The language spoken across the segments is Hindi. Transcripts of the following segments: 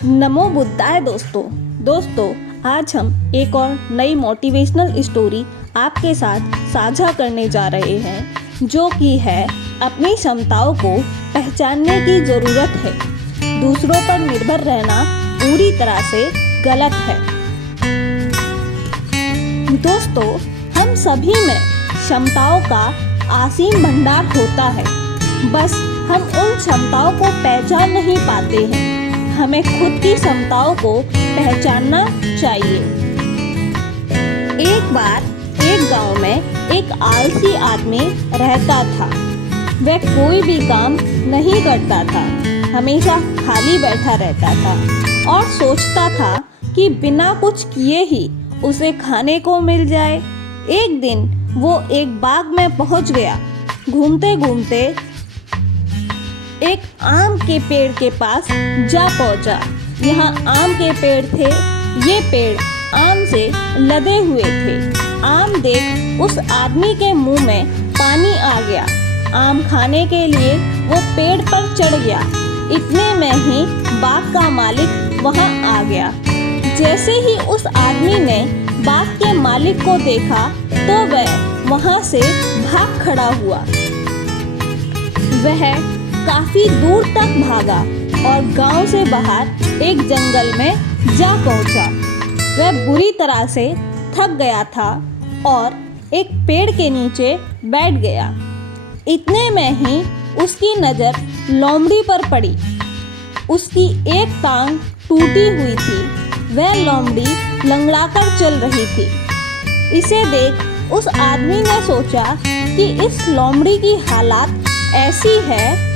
नमो बुद्धाय दोस्तों, आज हम एक और नई मोटिवेशनल स्टोरी आपके साथ साझा करने जा रहे हैं, जो कि है अपनी क्षमताओं को पहचानने की ज़रूरत है। दूसरों पर निर्भर रहना पूरी तरह से गलत है। दोस्तों, हम सभी में क्षमताओं का असीम भंडार होता है, बस हम उन क्षमताओं को पहचान नहीं पाते हैं। हमें खुद की क्षमताओं को पहचानना चाहिए। एक बार एक गांव में एक आलसी आदमी रहता था। वह कोई भी काम नहीं करता था, हमेशा खाली बैठा रहता था और सोचता था कि बिना कुछ किए ही उसे खाने को मिल जाए। एक दिन वो एक बाग में पहुंच गया। घूमते घूमते एक आम के पेड़ के पास जा पहुंचा। यहाँ आम के पेड़ थे। ये पेड़ आम से लदे हुए थे। आम देख उस आदमी के मुंह में पानी आ गया। आम खाने के लिए वो पेड़ पर चढ़ गया। इतने में ही बाग का मालिक वहाँ आ गया। जैसे ही उस आदमी ने बाग के मालिक को देखा तो वह वहाँ से भाग खड़ा हुआ। वह काफी दूर तक भागा और गांव से बाहर एक जंगल में जा पहुंचा। वह बुरी तरह से थक गया था और एक पेड़ के नीचे बैठ गया। इतने में ही उसकी नज़र लोमड़ी पर पड़ी। उसकी एक टांग टूटी हुई थी। वह लोमड़ी लंगड़ाकर चल रही थी। इसे देख उस आदमी ने सोचा कि इस लोमड़ी की हालत ऐसी है,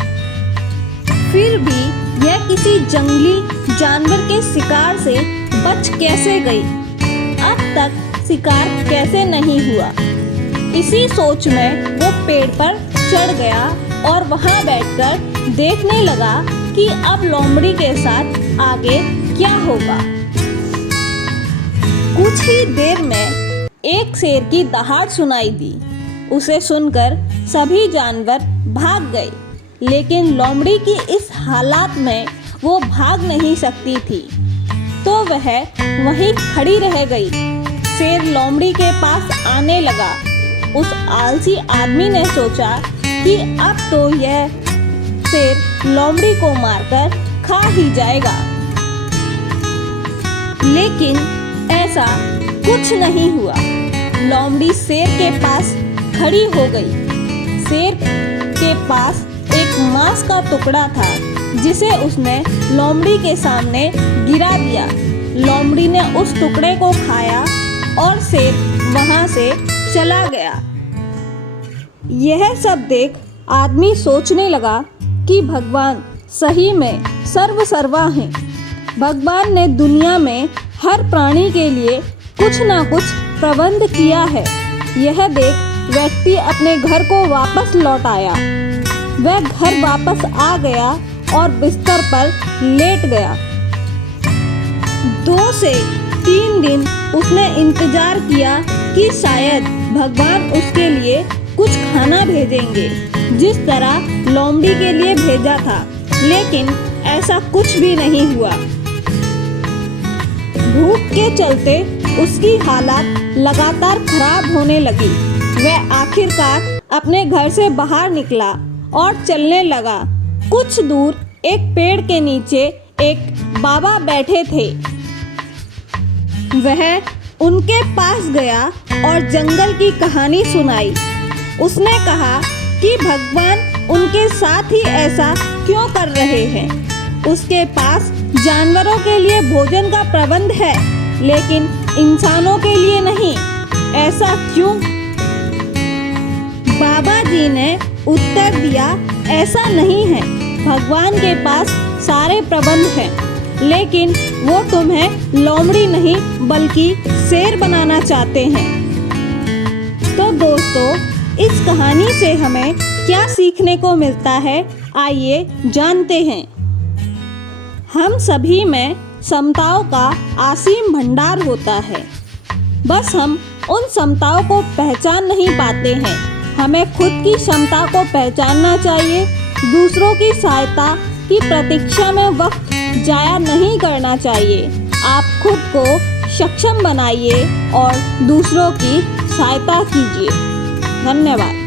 फिर भी यह किसी जंगली जानवर के शिकार से बच कैसे गई? अब तक शिकार कैसे नहीं हुआ? इसी सोच में वो पेड़ पर चढ़ गया और वहाँ बैठकर देखने लगा कि अब लोमड़ी के साथ आगे क्या होगा। कुछ ही देर में एक शेर की दहाड़ सुनाई दी। उसे सुनकर सभी जानवर भाग गए, लेकिन लोमड़ी की इस हालत में वो भाग नहीं सकती थी, तो वह वहीं खड़ी रह गई। शेर लोमड़ी के पास आने लगा। उस आलसी आदमी ने सोचा कि अब तो यह शेर लोमड़ी को मारकर खा ही जाएगा, लेकिन ऐसा कुछ नहीं हुआ। लोमड़ी शेर के पास खड़ी हो गई। शेर के पास एक मांस का टुकड़ा था, जिसे उसने लोमड़ी के सामने गिरा दिया। लोमड़ी ने उस टुकड़े को खाया और शेर वहां से चला गया। यह सब देख आदमी सोचने लगा कि भगवान सही में सर्वसर्वा हैं। भगवान ने दुनिया में हर प्राणी के लिए कुछ ना कुछ प्रबंध किया है। यह देख व्यक्ति अपने घर को वापस लौट आया। वह घर वापस आ गया और बिस्तर पर लेट गया। 2 से 3 दिन उसने इंतजार किया कि शायद भगवान उसके लिए कुछ खाना भेजेंगे, जिस तरह लोमड़ी के लिए भेजा था, लेकिन ऐसा कुछ भी नहीं हुआ। भूख के चलते उसकी हालत लगातार खराब होने लगी। वह आखिरकार अपने घर से बाहर निकला और चलने लगा। कुछ दूर एक पेड़ के नीचे एक बाबा बैठे थे। वह उनके पास गया और जंगल की कहानी सुनाई। उसने कहा कि भगवान उनके साथ ही ऐसा क्यों कर रहे हैं। उसके पास जानवरों के लिए भोजन का प्रबंध है, लेकिन इंसानों के लिए नहीं। ऐसा क्यों? बाबा जी ने उत्तर दिया, ऐसा नहीं है। भगवान के पास सारे प्रबंध हैं, लेकिन वो तुम्हें लोमड़ी नहीं बल्कि शेर बनाना चाहते हैं। तो दोस्तों, इस कहानी से हमें क्या सीखने को मिलता है, आइए जानते हैं। हम सभी में क्षमताओं का असीम भंडार होता है, बस हम उन क्षमताओं को पहचान नहीं पाते हैं। हमें खुद की क्षमता को पहचानना चाहिए। दूसरों की सहायता की प्रतीक्षा में वक्त जाया नहीं करना चाहिए। आप खुद को सक्षम बनाइए और दूसरों की सहायता कीजिए। धन्यवाद।